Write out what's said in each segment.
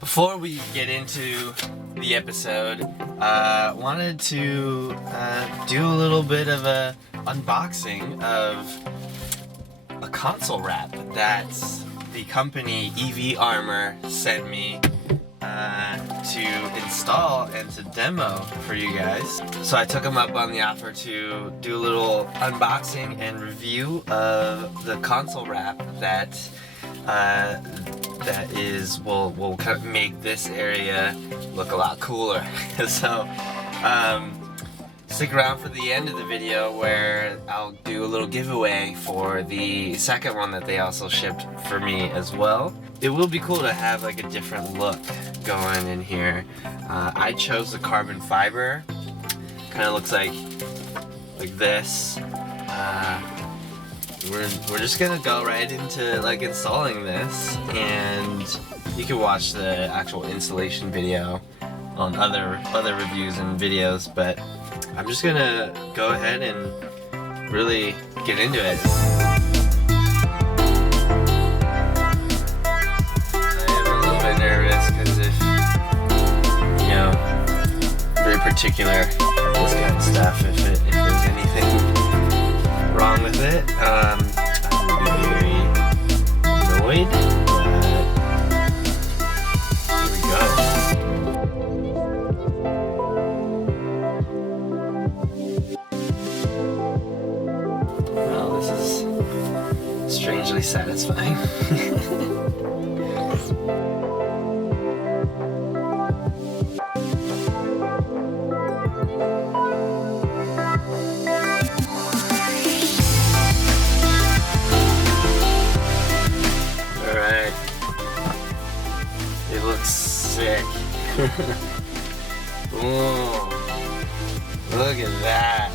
Before we get into the episode, wanted to do a little bit of a unboxing of a console wrap that the company EV Armor sent me to install and to demo for you guys. So I took them up on the offer to do a little unboxing and review of the console wrap that will kind of make this area look a lot cooler. So stick around for the end of the video where I'll do a little giveaway for the second one that they also shipped for me as well. It will be cool to have like a different look going in here. I chose the carbon fiber. Kind of looks like this. We're just gonna go right into like installing this, and you can watch the actual installation video on other reviews and videos, but I'm just gonna go ahead and really get into it. I am a little bit nervous because if, you know, very particular with this kind of stuff, if there's anything wrong with it, I will be very annoyed, but here we go. Well, this is strangely satisfying. It looks sick. Ooh, look at that.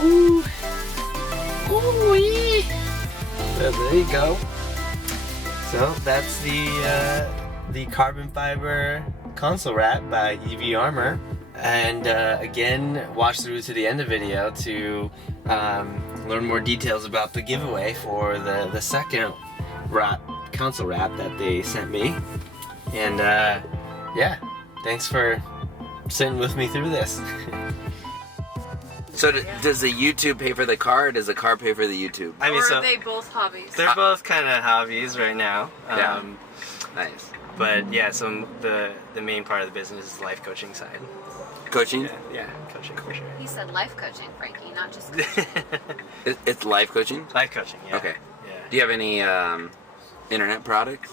Ooh. Ooh-wee. So there you go. So that's the carbon fiber console wrap by EV Armor. And again, watch through to the end of the video to learn more details about the giveaway for the second console wrap that they sent me. And yeah, thanks for sitting with me through this. So does the YouTube pay for the car, or does the car pay for the YouTube? I mean, or so are they both hobbies? they're both kind of hobbies right now. Yeah. Nice. But yeah, so the main part of the business is life coaching side. Coaching? Yeah, coaching for sure. He said life coaching, Frankie, not just It's life coaching? Life coaching, yeah. Okay. Yeah. Do you have any internet products?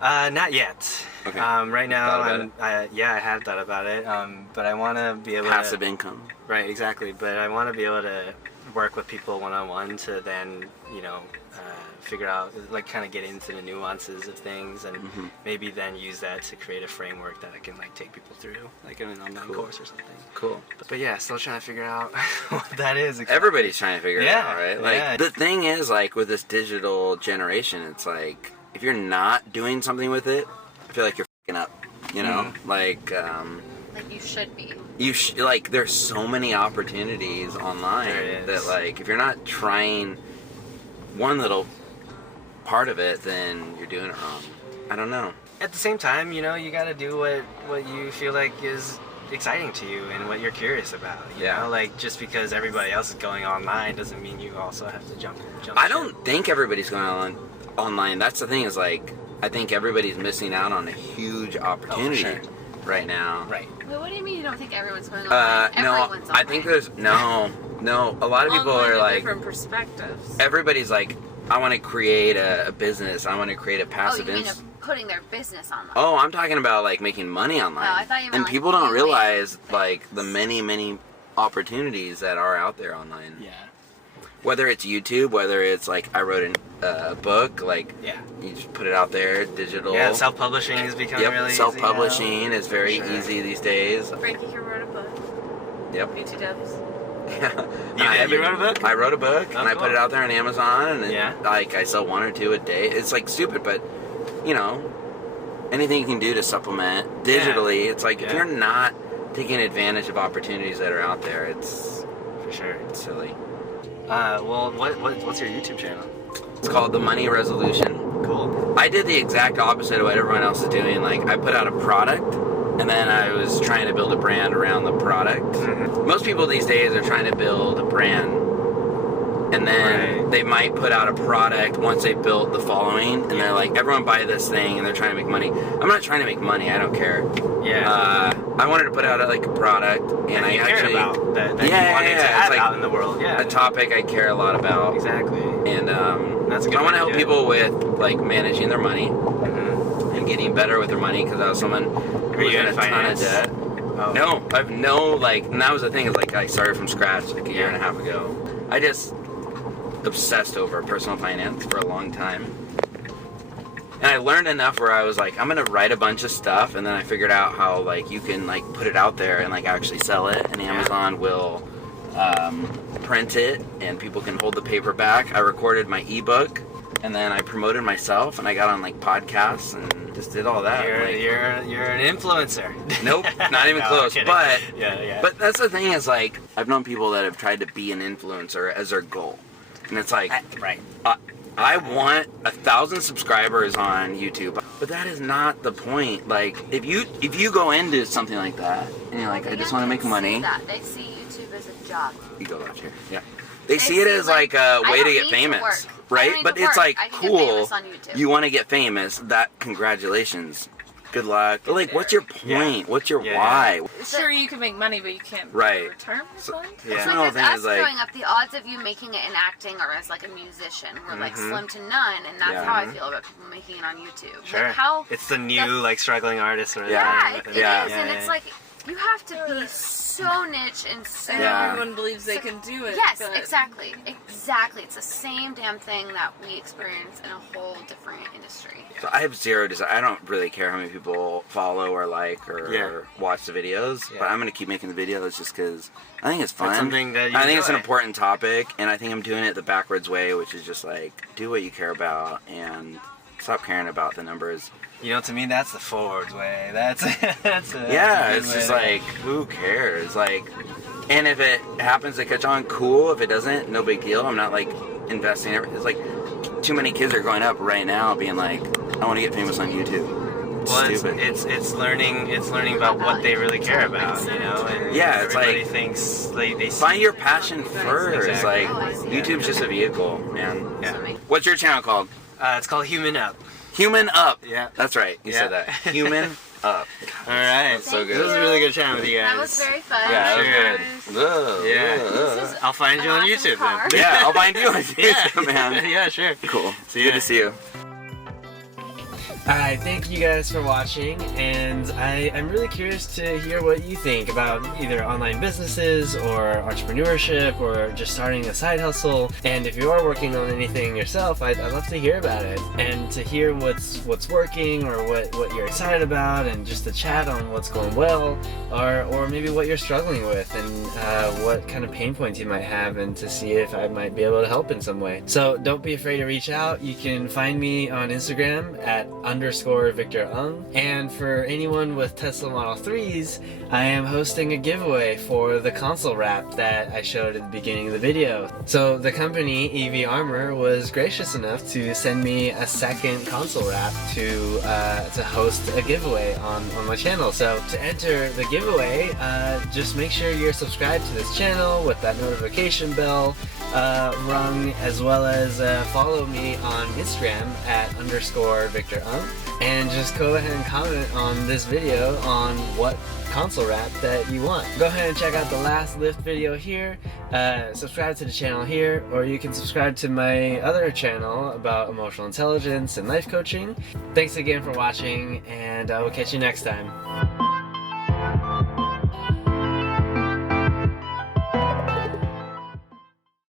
Not yet. Okay. Right now, Thought about I have thought about it, but I want to be able Passive to... income. Right, exactly. But I want to be able to work with people one-on-one to then, you know, figure out, like, kind of get into the nuances of things, and maybe then use that to create a framework that I can, like, take people through, like in an online course or something. Cool. But yeah, still trying to figure out what that is. Exactly. Everybody's trying to figure it Yeah, out, right? Like, yeah. the thing is, like, with this digital generation, it's like, if you're not doing something with it, I feel like you're f***ing up, you know? like you should be. Like, there's so many opportunities online that, like, if you're not trying one little part of it, then you're doing it wrong. I don't know. At the same time, you know, you got to do what you feel like is exciting to you and what you're curious about. You know, like, just because everybody else is going online doesn't mean you also have to jump. I don't think everybody's going online. That's the thing, is like, I think everybody's missing out on a huge opportunity right now. Right. Wait, what do you mean you don't think everyone's going online? No, Everyone's online. I think there's no. A lot of people Online are like, different perspectives. everybody's like, I want to create a business. I want to create a passive you mean putting their business online? Oh, I'm talking about like making money online. Oh, I thought you meant and like people don't doing realize things. like the many opportunities that are out there online. Yeah. Whether it's YouTube, whether it's like I wrote a book, like you just put it out there, digital. Yeah, self-publishing is becoming really easy. Self-publishing is very easy these days. Frankie here wrote a book. Yep. BT Dubs. Yeah. You wrote a book? I wrote a book, and I put it out there on Amazon, and like I sell 1 or 2 a day. It's like stupid, but you know, anything you can do to supplement digitally. It's like if you're not taking advantage of opportunities that are out there, it's for sure it's silly. Well, what's your YouTube channel? It's called The Money Resolution. Cool. I did the exact opposite of what everyone else is doing. Like, I put out a product, and then I was trying to build a brand around the product. Mm-hmm. Most people these days are trying to build a brand, and then they might put out a product once they built the following, and they're like, everyone buy this thing, and they're trying to make money. I'm not trying to make money. I don't care. Yeah. I wanted to put out like a product, and I cared actually about that you wanted to have it's like out in the world. Yeah. a topic I care a lot about. Exactly. And That's a good I want to way to help do it. people with like managing their money Mm-hmm. and getting better with their money, because I was someone who was you in in a ton of finance? debt. Oh. No, I've no like, and that was the thing, is like I started from scratch like a year and a half ago. I just obsessed over personal finance for a long time. And I learned enough where I was like, I'm gonna write a bunch of stuff, and then I figured out how like you can like put it out there and like actually sell it, and Amazon will print it, and people can hold the paperback. I recorded my ebook, and then I promoted myself, and I got on like podcasts and just did all that. You're an influencer. Nope, not even No, close. kidding. But yeah. but that's the thing, is like I've known people that have tried to be an influencer as their goal, and it's like Right. I want 1,000 subscribers on YouTube, but that is not the point. Like, if you go into something like that and you're like, I just want to make money. They see YouTube as a job. You go out here, yeah. They see it as like a way to get famous, right? But it's like cool. You want to get famous. That congratulations, good luck. But like, what's your point? What's your why? Sure, you can make money, but you can't Right. return fund. Yeah. It's That's like the as thing us is, like- growing up, the odds of you making it in acting or as like a musician were like slim to none, and that's Yeah. how I feel about people making it on YouTube. Sure. Like how It's the new like struggling artist or Yeah. it is, Yeah. and it's like you have to be so niche and so. And Yeah. everyone believes they can do it. Yes, but exactly. It's the same damn thing that we experience in a whole different industry. So I have zero desire. I don't really care how many people follow or like or watch the videos, but I'm gonna keep making the videos just because I think it's fun. It's something that you I think it's an enjoy. important topic, and I think I'm doing it the backwards way, which is just like do what you care about and stop caring about the numbers. You know, to me, that's the forwards way. That's a It's just like, who cares? Like, and if it happens to catch on, cool. If it doesn't, no big deal. I'm not like investing. It's like too many kids are growing up right now being like, I want to get famous on YouTube. It's well, stupid. it's learning about what they really care about, you know. And Yeah, it's everybody like, thinks they find your passion first. Exactly. Like, YouTube's just a vehicle, man. Yeah. What's your channel called? It's called Human Up. Human Up. Yeah. That's right. You said that. Human Up. All right. so good. This was a really good chatting with you guys. That was very fun. Yeah, Sure. that was good. Ugh, Yeah. ugh. I'll find you An on awesome YouTube car. then. Yeah, I'll find you on YouTube, Yeah. man. Yeah, sure. Cool. See Good ya. to see you. Alright, thank you guys for watching, and I'm really curious to hear what you think about either online businesses or entrepreneurship or just starting a side hustle. And if you are working on anything yourself, I'd love to hear about it and to hear what's working or what you're excited about, and just to chat on what's going well or maybe what you're struggling with and what kind of pain points you might have, and to see if I might be able to help in some way. So don't be afraid to reach out. You can find me on Instagram at _Victor Ung. And for anyone with Tesla Model 3s, I am hosting a giveaway for the console wrap that I showed at the beginning of the video. So the company EV Armor was gracious enough to send me a second console wrap to host a giveaway on my channel. So to enter the giveaway, just make sure you're subscribed to this channel with that notification bell rung, as well as follow me on Instagram at _Victor Ung. And just go ahead and comment on this video on what console wrap that you want. Go ahead and check out the last lift video here, subscribe to the channel here, or you can subscribe to my other channel about emotional intelligence and life coaching. Thanks again for watching, and I will catch you next time.